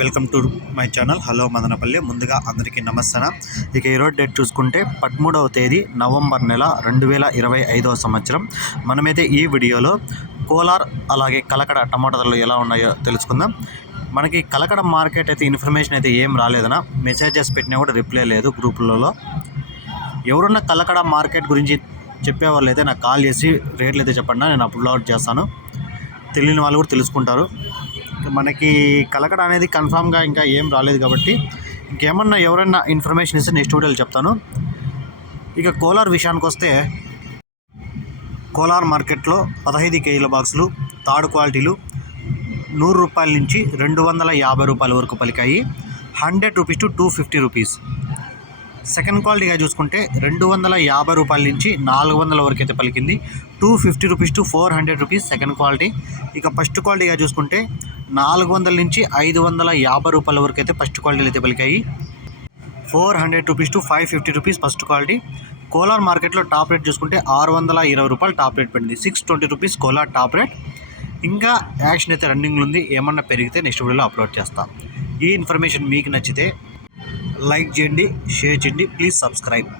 Welcome to my channel. Hello Madanapalle. ముందుగా అందరికీ నమస్కారం. ఇక ఈరోజు డేట్ చూసుకుంటే పదమూడవ తేదీ నవంబర్ నెల రెండు వేల ఇరవై ఐదవ సంవత్సరం. మనమైతే ఈ వీడియోలో కోలార్ అలాగే కలకడ టమాటా ధరలు ఎలా ఉన్నాయో తెలుసుకుందాం. మనకి కలకడ మార్కెట్ అయితే ఇన్ఫర్మేషన్ అయితే ఏం రాలేదనా మెసేజెస్ పెట్టినా కూడా రిప్లై లేదు గ్రూపులలో. ఎవరున్న కలకడ మార్కెట్ గురించి చెప్పేవాళ్ళు అయితే నాకు కాల్ చేసి రేట్లు అయితే చెప్పండి నేను అప్లోడ్ చేస్తాను. తెలియని వాళ్ళు కూడా తెలుసుకుంటారు. మనకి కలకడ అనేది కన్ఫామ్గా ఇంకా ఏం రాలేదు కాబట్టి ఇంకేమన్నా ఎవరైనా ఇన్ఫర్మేషన్ ఇస్తే నెక్స్ట్ వీడియోలో చెప్తాను. ఇక కోలార్ విషయానికి వస్తే కోలార్ మార్కెట్లో పదహైదు కేజీల బాక్సులు థర్డ్ క్వాలిటీలు నూరు రూపాయల నుంచి రెండు వందల యాభై రూపాయల వరకు పలికాయి. Hundred rupees to two fifty rupees second క్వాలిటీగా చూసుకుంటే రెండు వందల యాభై రూపాయల నుంచి నాలుగు వందల వరకు అయితే పలికింది. Two fifty rupees to four hundred rupees second quality ఇక ఫస్ట్ క్వాలిటీగా చూసుకుంటే నాలుగు వందల నుంచి ఐదు వందల యాభై రూపాయల వరకు అయితే ఫస్ట్ క్వాలిటీలు అయితే పలికాయి. Four hundred rupees to five fifty rupees first quality. Kolar మార్కెట్లో టాప్ రేట్ చూసుకుంటే ఆరు వందల ఇరవై రూపాయలు టాప్ రేట్ పడింది. Six twenty rupees Kolar top rate. ఇంకా యాక్షన్ అయితే రన్నింగ్లో ఉంది. ఏమన్నా పెరిగితే నెక్స్ట్ వీడియోలో అప్లోడ్ చేస్తాం. ఈ ఇన్ఫర్మేషన్ మీకు నచ్చితే లైక్ చేయండి షేర్ చేయండి. Please subscribe.